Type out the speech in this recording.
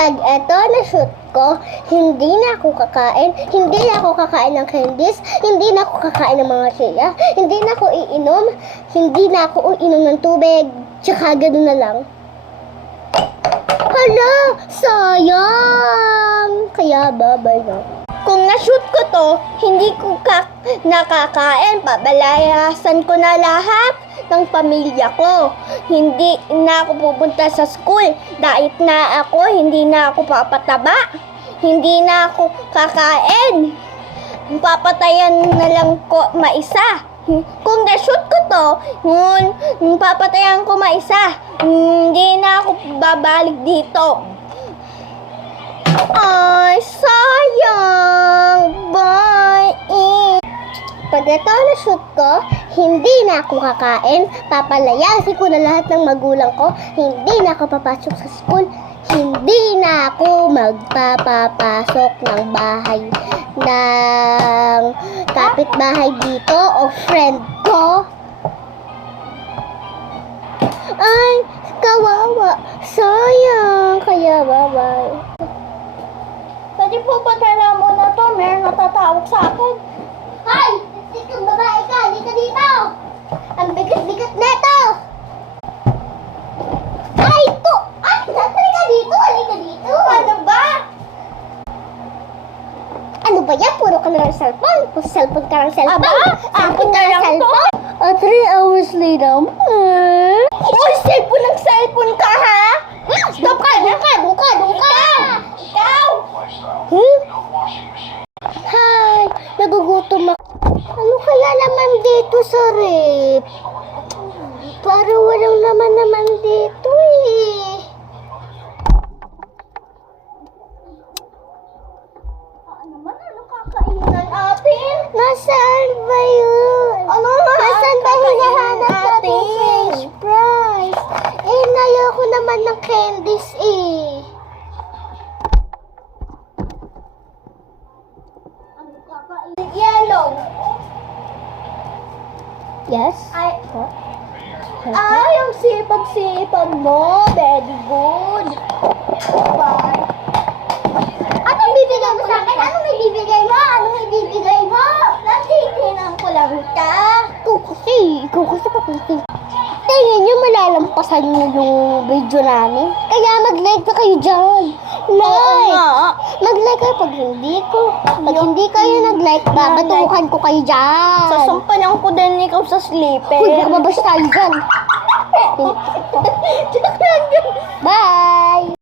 Pag eto na-shoot ko, hindi na ako kakain. Hindi na ako kakain ng candies. Hindi na ako kakain ng mga siya. Hindi na ako iinom. Hindi na ako iinom ng tubig. Tsaka gano'n na lang. Hala, sayang. Kaya babay na. Kung na-shoot ko to, hindi ko nakakain. Pabalayasan ko na lahat ng pamilya ko. Hindi na ako pupunta sa school. Diet na ako, hindi na ako papataba. Hindi na ako kakain. Papatayan na lang ko maisa. Kung na-shoot ko to, papatayan ko maisa. Hindi na ako babalik dito. Ay, sayang. Bye. Pag ito na-shoot ko, hindi na ako kakain. Papalayasin ko na lahat ng magulang ko. Hindi na ako papasok sa school. Hindi na ako magpapapasok ng bahay ng kapitbahay dito o friend ko. Ay, kawawa. Sayang. Kaya bye-bye. Pwede po ba tala muna to? Meron natatawag sa akin. Hoy! Sikong babae ka! Dito dito! Ang bigat-bigat neto! Ay! Ito! Ay! Halika dito! Halika dito! Ano ba? Ano ba yan? Puro ka na ng cellphone. Puro cellphone ka ng cellphone. Aba? Cellphone ka ng cellphone. 3 hours later. Uy! Cellphone ng cellphone ka ha? Stop ka! Doon ka! Ikaw! Hi! Nagugutom ako. Ano kaya naman dito sa rep? Parang walang naman dito eh. Ano kakainan atin? Nasaan ba yun? Nasaan ba hinahanap natin french fries? Eh, nayoko naman ng candies eh. Yellow. Yes? Ay, ang sipag-sipag mo. Very good. Bye. Anong bibigay mo sa akin? Anong ibibigay mo? Natitinan ko lang ka. Ikaw kasi papunti. Tingin nyo malalampasan nyo yung video namin. Kaya mag-like na kayo dyan. Like. Mag-like kayo pag hindi kayo nag-like, babatukan ko kayo dyan. Sasampalan ko din ikaw sa sleeper. Uy, baka mabas tayo dyan. Bye!